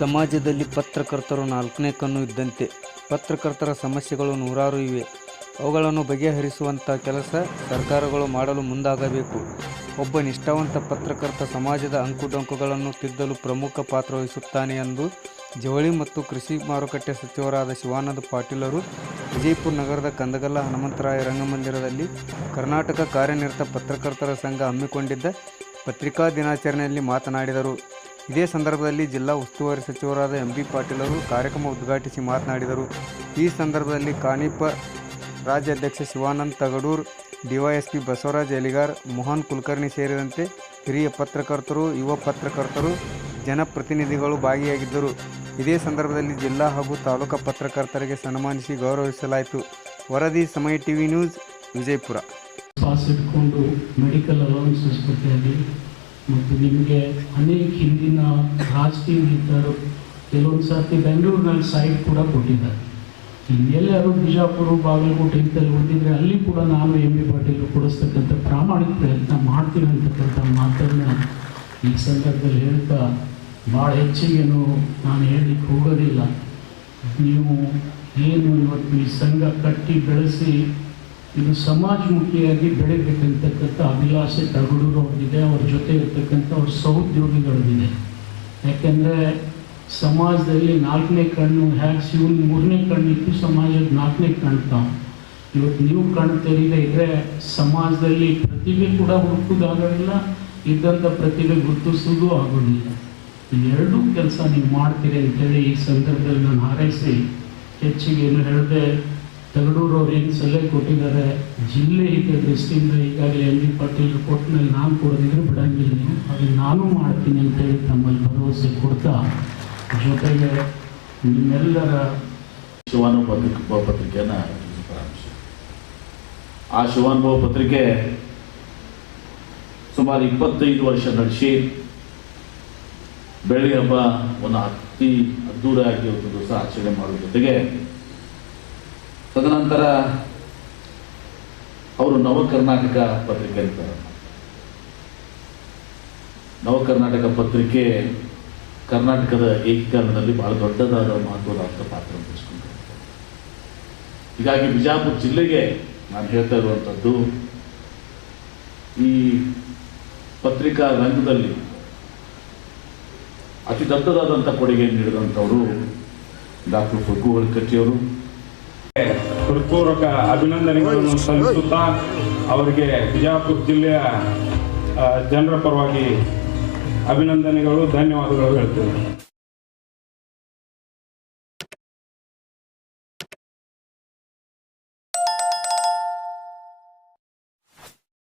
ಸಮಾಜದಲ್ಲಿ ಪತ್ರಕರ್ತರು ನಾಲ್ಕನೇ ಕಣ್ಣು ಇದ್ದಂತೆ. ಪತ್ರಕರ್ತರ ಸಮಸ್ಯೆಗಳು ನೂರಾರು ಇವೆ. ಅವುಗಳನ್ನು ಬಗೆಹರಿಸುವಂಥ ಕೆಲಸ ಸರ್ಕಾರಗಳು ಮಾಡಲು ಮುಂದಾಗಬೇಕು. ಒಬ್ಬ ನಿಷ್ಠಾವಂತ ಪತ್ರಕರ್ತ ಸಮಾಜದ ಅಂಕುಡೊಂಕುಗಳನ್ನು ತಿದ್ದಲು ಪ್ರಮುಖ ಪಾತ್ರ ವಹಿಸುತ್ತಾನೆ ಎಂದು ಜವಳಿ ಮತ್ತು ಕೃಷಿ ಮಾರುಕಟ್ಟೆ ಸಚಿವರಾದ ಶಿವಾನಂದ ಪಾಟೀಲರು ವಿಜಯಪುರ ನಗರದ ಕಂದಗಲ್ಲ ಹನುಮಂತರಾಯ ರಂಗಮಂದಿರದಲ್ಲಿ ಕರ್ನಾಟಕ ಕಾರ್ಯನಿರತ ಪತ್ರಕರ್ತರ ಸಂಘ ಹಮ್ಮಿಕೊಂಡಿದ್ದ ಪತ್ರಿಕಾ ದಿನಾಚರಣೆಯಲ್ಲಿ ಮಾತನಾಡಿದರು. ಇದೇ ಸಂದರ್ಭದಲ್ಲಿ ಜಿಲ್ಲಾ ಉಸ್ತುವಾರಿ ಸಚಿವರಾದ ಎಂ.ಬಿ. ಪಾಟೀಲರು ಕಾರ್ಯಕ್ರಮ ಉದ್ಘಾಟಿಸಿ ಮಾತನಾಡಿದರು. ಈ ಸಂದರ್ಭದಲ್ಲಿ ಕಾನಿಪ ರಾಜ್ಯಾಧ್ಯಕ್ಷ ಶಿವಾನಂದ ತಗಡೂರ್, ಡಿವೈಎಸ್ಪಿ ಬಸವರಾಜ್ ಎಲಿಗಾರ್, ಮೋಹನ್ ಕುಲಕರ್ಣಿ ಸೇರಿದಂತೆ ಹಿರಿಯ ಪತ್ರಕರ್ತರು, ಯುವ ಪತ್ರಕರ್ತರು, ಜನಪ್ರತಿನಿಧಿಗಳು ಭಾಗಿಯಾಗಿದ್ದರು. ಇದೇ ಸಂದರ್ಭದಲ್ಲಿ ಜಿಲ್ಲಾ ಹಾಗೂ ತಾಲೂಕಾ ಪತ್ರಕರ್ತರಿಗೆ ಸನ್ಮಾನಿಸಿ ಗೌರವಿಸಲಾಯಿತು. ವರದಿ ಸಮಯ ಟಿವಿ ನ್ಯೂಸ್, ವಿಜಯಪುರ. ಪಾಸ್ ಇಟ್ಕೊಂಡು ಮೆಡಿಕಲ್ ಅಲೌನ್ಸಸ್ ಕೊಟ್ಟಿದ್ದಾರೆ ಮತ್ತು ನಿಮಗೆ ಅನೇಕ ಹಿಂದಿನ ರಾಜಕೀಯರು ಕೆಲವೊಂದು ಸರ್ತಿ ಬೆಂಗಳೂರಿನಲ್ಲಿ ಸೈಟ್ ಕೂಡ ಕೊಟ್ಟಿದ್ದಾರೆ. ಎಲ್ಲರೂ ಬಿಜಾಪುರ, ಬಾಗಲಕೋಟೆ ಇಂಥಲ್ಲಿ ಹೊಂದಿದ್ರೆ ಅಲ್ಲಿ ಕೂಡ ನಾನು ಎಂ.ಬಿ. ಪಾಟೀಲ್ ಕೊಡಿಸ್ತಕ್ಕಂಥ ಪ್ರಾಮಾಣಿಕ ಪ್ರಯತ್ನ ಮಾಡ್ತೀನಿ ಅಂತಕ್ಕಂಥ ಮಾತನ್ನು ಈ ಸಂದರ್ಭದಲ್ಲಿ ಹೇಳ್ತಾ ಭಾಳ ಹೆಚ್ಚಿಗೇನು ನಾನು ಹೇಳಲಿಕ್ಕೆ ಹೋಗೋದಿಲ್ಲ. ನೀವು ಏನು ಇವತ್ತು ಈ ಸಂಘ ಕಟ್ಟಿ ಬೆಳೆಸಿ ಇದು ಸಮಾಜಮುಖಿಯಾಗಿ ಬೆಳೀಬೇಕಂತಕ್ಕಂಥ ಅಭಿಲಾಷೆ ತಗಡೂರು ಅವ್ರಿಗಿದೆ, ಅವ್ರ ಜೊತೆ ಇರ್ತಕ್ಕಂಥ ಅವ್ರ ಸಹೋದ್ಯೋಗಿಗಳಿದೆ. ಯಾಕೆಂದರೆ ಸಮಾಜದಲ್ಲಿ ನಾಲ್ಕನೇ ಕಣ್ಣು ಹೇಗೆ ಶಿವನ ಮೂರನೇ ಕಣ್ಣಿತ್ತು, ಸಮಾಜದ ನಾಲ್ಕನೇ ಕಣ್ತಾವೆ. ಇವತ್ತು ನೀವು ಕಣ್ಣು ತೆರೀದೇ ಇದ್ದರೆ ಸಮಾಜದಲ್ಲಿ ಪ್ರತಿಭೆ ಕೂಡ ಹುಡುಕೋದಾಗೋದಿಲ್ಲ, ಇದ್ದಂಥ ಪ್ರತಿಭೆ ಗುರುತಿಸೋದು ಆಗೋದಿಲ್ಲ. ಎರಡೂ ಕೆಲಸ ನೀವು ಮಾಡ್ತೀರಿ ಅಂತೇಳಿ ಈ ಸಂದರ್ಭದಲ್ಲಿ ನಾನು ಹಾರೈಸಿ ಹೆಚ್ಚಿಗೆ ಏನು ಹೇಳಿದೆ. ತಗಡೂರು ಅವ್ರು ಏನು ಸಲಹೆ ಕೊಟ್ಟಿದ್ದಾರೆ, ಜಿಲ್ಲೆ ಹಿತ ದೃಷ್ಟಿಯಿಂದ ಈಗಾಗಲೇ ಎಂ.ಬಿ. ಪಾಟೀಲ್ ಕೊಟ್ಟ ಮೇಲೆ ನಾನು ಕೊಡೋದಿದ್ರೆ ಬಿಡಂಗಿಲ್ಲ, ನೀವು ಅದನ್ನು ನಾನು ಮಾಡ್ತೀನಿ ಅಂತೇಳಿ ತಮ್ಮಲ್ಲಿ ಭರವಸೆ ಕೊಡ್ತಾ, ಜೊತೆಗೆ ನಿಮ್ಮೆಲ್ಲರ ಶಿವಾನುಭವ ಪತ್ರಿಕೆಯನ್ನು ಆ ಶಿವಾನುಭವ ಪತ್ರಿಕೆ ಸುಮಾರು 25 ವರ್ಷ ನಡೆಸಿ ಬೆಳ್ಳಿ ಹಬ್ಬವನ್ನು ಅತಿ ಅದ್ದೂರಿಯಾಗಿ ಒಂದು ದಿವಸ ಆಚರಣೆ ಮಾಡುವ ಜೊತೆಗೆ ತದನಂತರ ಅವರು ನವ ಕರ್ನಾಟಕ ಪತ್ರಿಕೆ ಅಂತಾರೆ. ನವ ಕರ್ನಾಟಕ ಪತ್ರಿಕೆ ಕರ್ನಾಟಕದ ಏಕೀಕರಣದಲ್ಲಿ ಬಹಳ ದೊಡ್ಡದಾದ ಮಹತ್ವದ ಪಾತ್ರ ವಹಿಸಿಕೊಂಡಿದ್ದಾರೆ. ಹೀಗಾಗಿ ಬಿಜಾಪುರ ಜಿಲ್ಲೆಗೆ ನಾನು ಹೇಳ್ತಾ ಇರುವಂಥದ್ದು, ಈ ಪತ್ರಿಕಾ ರಂಗದಲ್ಲಿ ಅತಿ ದೊಡ್ಡದಾದಂಥ ಕೊಡುಗೆ ನೀಡಿದಂಥವರು ಡಾಕ್ಟರ್ ಫಗ್ಗು ಹೊಳಕಟ್ಟಿಯವರು. ಹೃತ್ಪೂರ್ವಕ ಅಭಿನಂದನೆಗಳನ್ನು ಸಲ್ಲಿಸುತ್ತಾ ಅವರಿಗೆ ಬಿಜಾಪುರ ಜಿಲ್ಲೆಯ ಜನರ ಪರವಾಗಿ ಅಭಿನಂದನೆಗಳು, ಧನ್ಯವಾದಗಳು ಹೇಳ್ತೇವೆ.